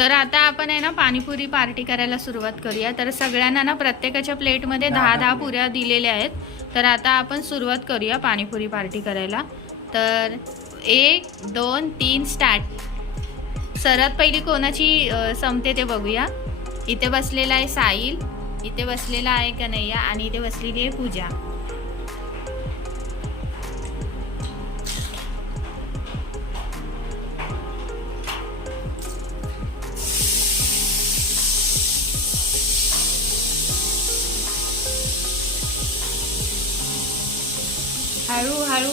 तर आता आपण आहे ना पाणीपुरी पार्टी करायला सुरुवात करूया. तर सगळ्यांना ना प्रत्येकाच्या प्लेटमध्ये दहा दहा पुऱ्या दिलेल्या आहेत. तर आता आपण सुरुवात करूया पाणीपुरी पार्टी करायला. तर एक दोन तीन स्टार्ट सर्वात पहिली कोणाची संपते ते बघूया. इथे बसलेला आहे साहिल इथे बसलेला आहे कन्हैया आणि इथे बसलेली आहे पूजा. हळू हळू.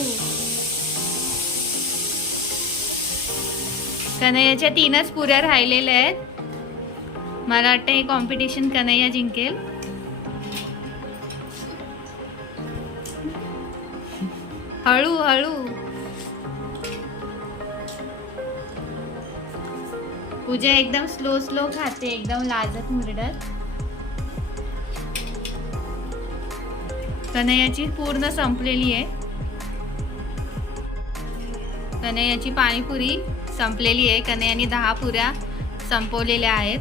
कन्हैयाच्या तीनच पुऱ्या राहिलेल्या आहेत. मला वाटतं हे कॉम्पिटिशन कन्हैया जिंकेल. हळू हळू. पूजा एकदम स्लो स्लो खाते एकदम लाजत मुरडत. कन्हैयाची पूर्ण संपलेली आहे. कन्हैयाची पाणीपुरी संपलेली आहे. कन्हैयाने दहा पुऱ्या संपवलेल्या आहेत.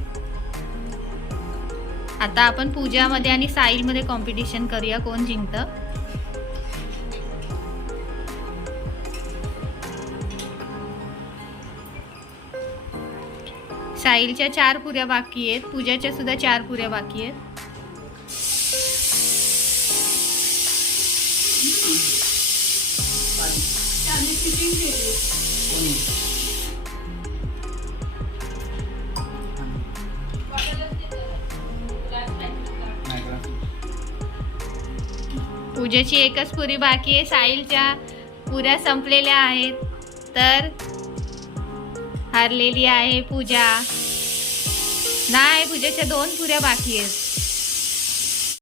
आता आपण पूजामध्ये आणि साईलमध्ये कॉम्पिटिशन करूया. कोण जिंकतं? साईलच्या चार पुऱ्या बाकी आहेत. पूजाच्या सुद्धा चार पुऱ्या बाकी आहेत. पूजेची एकच पुरी बाकी आहे. साईलच्या पुऱ्या संपलेल्या आहेत. तर हारलेली आहे पूजा. नाही पूजेच्या दोन पुऱ्या बाकी आहेत.